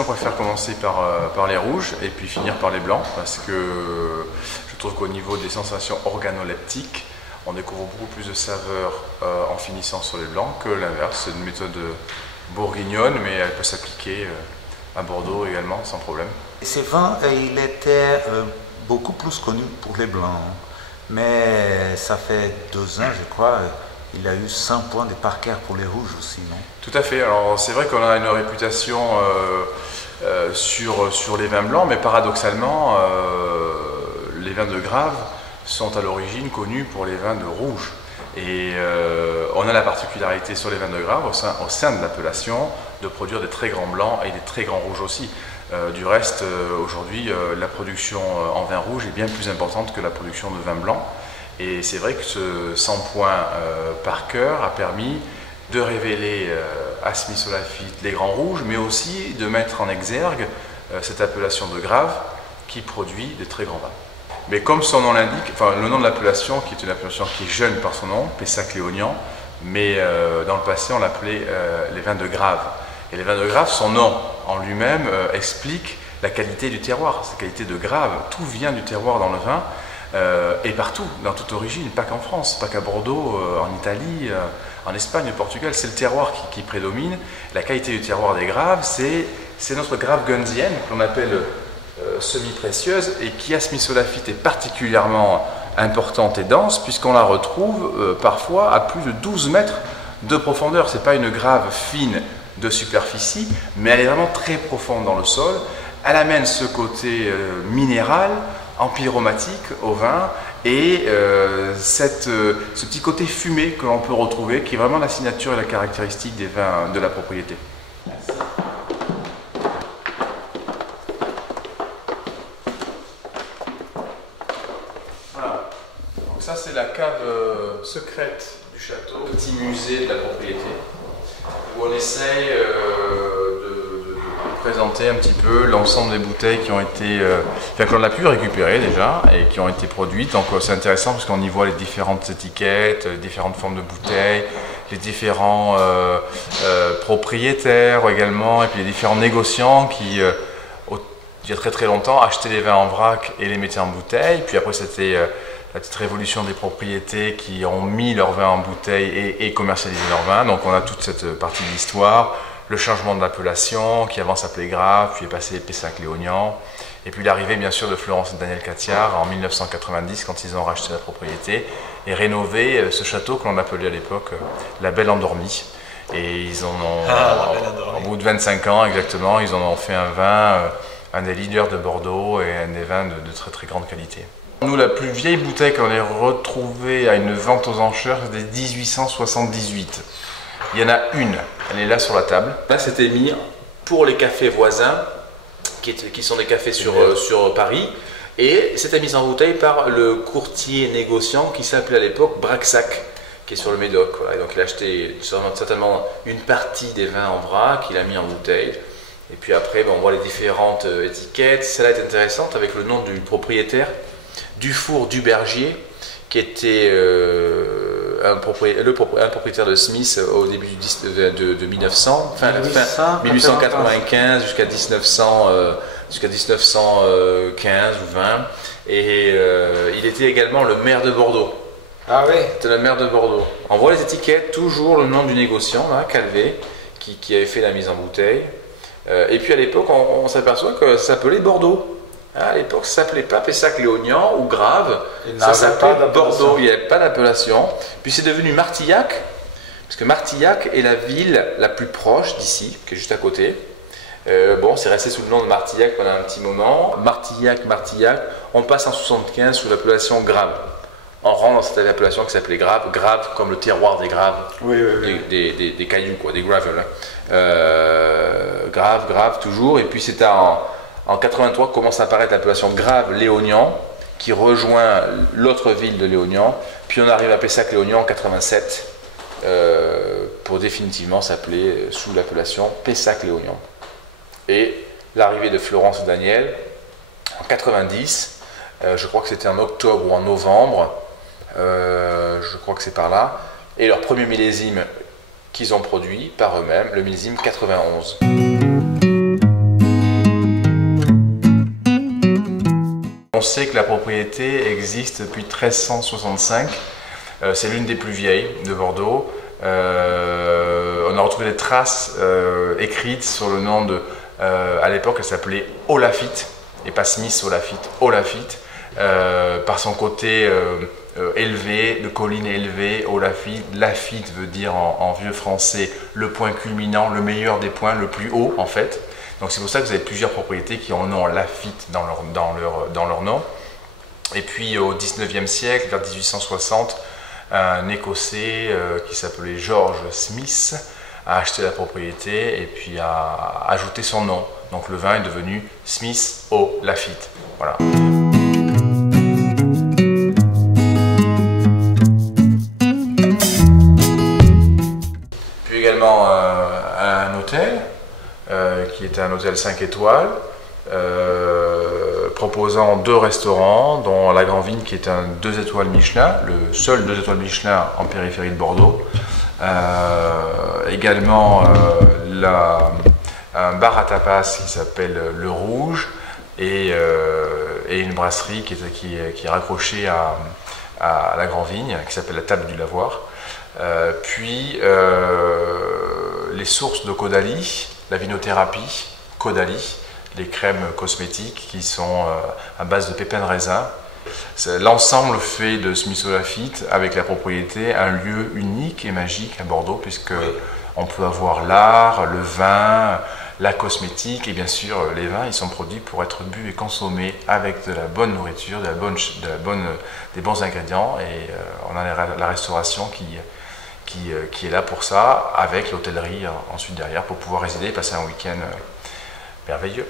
on préfère commencer par les rouges et puis finir par les blancs parce que je trouve qu'au niveau des sensations organoleptiques, on découvre beaucoup plus de saveur en finissant sur les blancs que l'inverse. C'est une méthode bourguignonne, mais elle peut s'appliquer à Bordeaux également sans problème. Ce vin, il était beaucoup plus connu pour les blancs, hein. Mais ça fait 2 ans, je crois, il a eu 100 points de Parker pour les rouges aussi, non? Tout à fait. Alors c'est vrai qu'on a une réputation sur les vins blancs, mais paradoxalement, les vins de Grave sont à l'origine connus pour les vins de rouge. Et on a la particularité sur les vins de Grave, au sein de l'appellation, de produire des très grands blancs et des très grands rouges aussi. Du reste, aujourd'hui, la production en vin rouge est bien plus importante que la production de vin blanc. Et c'est vrai que ce 100 points par cœur a permis de révéler à Smith Olafite les grands rouges, mais aussi de mettre en exergue cette appellation de Grave qui produit des très grands vins. Mais comme son nom l'indique, enfin le nom de l'appellation, qui est une appellation qui est jeune par son nom, Pessac-Léognan, mais dans le passé on l'appelait les vins de Grave. Et les vins de Grave, son nom en lui-même explique la qualité du terroir, sa qualité de Grave. Tout vient du terroir dans le vin et partout, dans toute origine, pas qu'en France, pas qu'à Bordeaux, en Italie, en Espagne, au Portugal. C'est le terroir qui prédomine. La qualité du terroir des Graves, c'est notre Grave gunsienne, que l'on appelle semi-précieuse, et qui à Smith Olafite est particulièrement importante et dense, puisqu'on la retrouve parfois à plus de 12 mètres de profondeur. Ce n'est pas une Grave fine de superficie, mais elle est vraiment très profonde dans le sol. Elle amène ce côté minéral, empyromatique au vin, et ce petit côté fumé que l'on peut retrouver, qui est vraiment la signature et la caractéristique des vins de la propriété. Merci. Voilà. Donc ça c'est la cave secrète du château, petit musée de la propriété, où on essaye de présenter un petit peu l'ensemble des bouteilles qui ont été, que l'on a pu récupérer déjà et qui ont été produites. Donc c'est intéressant parce qu'on y voit les différentes étiquettes, les différentes formes de bouteilles, les différents propriétaires également, et puis les différents négociants qui, il y a très très longtemps, achetaient les vins en vrac et les mettaient en bouteille. Puis après c'était la petite révolution des propriétés qui ont mis leur vin en bouteille et commercialisé leur vin. Donc on a toute cette partie de l'histoire, le changement de l'appellation qui avant s'appelait Grave, puis est passé Pessac-Léognan, et puis l'arrivée bien sûr de Florence et Daniel Catiard en 1990 quand ils ont racheté la propriété et rénové ce château que l'on appelait à l'époque la Belle Endormie. Et ils en ont, au bout de 25 ans exactement, ils en ont fait un vin, un des leaders de Bordeaux et un des vins de très très grande qualité. Nous, la plus vieille bouteille qu'on ait retrouvée à une vente aux enchères, c'était 1878. Il y en a une, elle est là sur la table. Là, c'était mis pour les cafés voisins, qui sont des cafés sur Paris. Et c'était mis en bouteille par le courtier négociant qui s'appelait à l'époque Braxac, qui est sur le Médoc. Voilà. Et donc il a acheté certainement une partie des vins en vrac, il a mis en bouteille. Et puis après, on voit les différentes étiquettes. Celle-là est intéressante avec le nom du propriétaire, Dufour Dubergier, qui était un propriétaire de Smith au début de 1900, fin 1895 jusqu'à 1915 ou 20. Et il était également le maire de Bordeaux. Ah oui. C'était le maire de Bordeaux. On voit les étiquettes, toujours le nom du négociant, là, Calvé, qui avait fait la mise en bouteille. Et puis à l'époque, on s'aperçoit que ça s'appelait Bordeaux. À l'époque, ça ne s'appelait pas Pessac-Léognan ou Grave, ça s'appelait Bordeaux, il n'y avait pas d'appellation. Puis c'est devenu Martillac, parce que Martillac est la ville la plus proche d'ici, qui est juste à côté. Bon, c'est resté sous le nom de Martillac pendant un petit moment. Martillac, on passe en 75 sous l'appellation Grave. On rentre dans cette appellation qui s'appelait Grave, Grave comme le terroir des graves, oui. Des cailloux, quoi, des gravel. Grave, toujours. Et puis c'était en 83 commence à apparaître l'appellation Grave-Léognan, qui rejoint l'autre ville de Léognan. Puis on arrive à Pessac-Léognan en 87, pour définitivement s'appeler sous l'appellation Pessac-Léognan. Et l'arrivée de Florence et Daniel en 90, je crois que c'était en octobre ou en novembre, je crois que c'est par là, et leur premier millésime qu'ils ont produit par eux-mêmes, le millésime 91. on sait que la propriété existe depuis 1365. C'est l'une des plus vieilles de Bordeaux. On a retrouvé des traces écrites sur le nom de... à l'époque, elle s'appelait Olafite, et pas Smith Olafite, Olafite, par son côté élevé, de colline élevée. Olafite, Lafite veut dire en vieux français le point culminant, le meilleur des points, le plus haut en fait. Donc c'est pour ça que vous avez plusieurs propriétés qui ont le nom Lafite dans leur nom. Et puis au 19e siècle, vers 1860, un Écossais qui s'appelait George Smith a acheté la propriété et puis a ajouté son nom. Donc le vin est devenu Smith Olafite. Voilà. Puis également un hôtel qui était un hôtel 5 étoiles. Proposant 2 restaurants, dont la Grand Vigne qui est un 2 étoiles Michelin, le seul 2 étoiles Michelin en périphérie de Bordeaux. Également un bar à tapas qui s'appelle Le Rouge et une brasserie qui est raccrochée à la Grand Vigne qui s'appelle la Table du Lavoir. Puis les sources de Caudalie, la vinothérapie Caudalie, les crèmes cosmétiques qui sont à base de pépins de raisin. L'ensemble fait de Smith Olafite, avec la propriété, un lieu unique et magique à Bordeaux, puisque on peut avoir l'art, le vin, la cosmétique, et bien sûr les vins, ils sont produits pour être bu et consommés avec de la bonne nourriture, des bons ingrédients, et on a la restauration qui est là pour ça, avec l'hôtellerie ensuite derrière, pour pouvoir résider et passer un week-end merveilleux.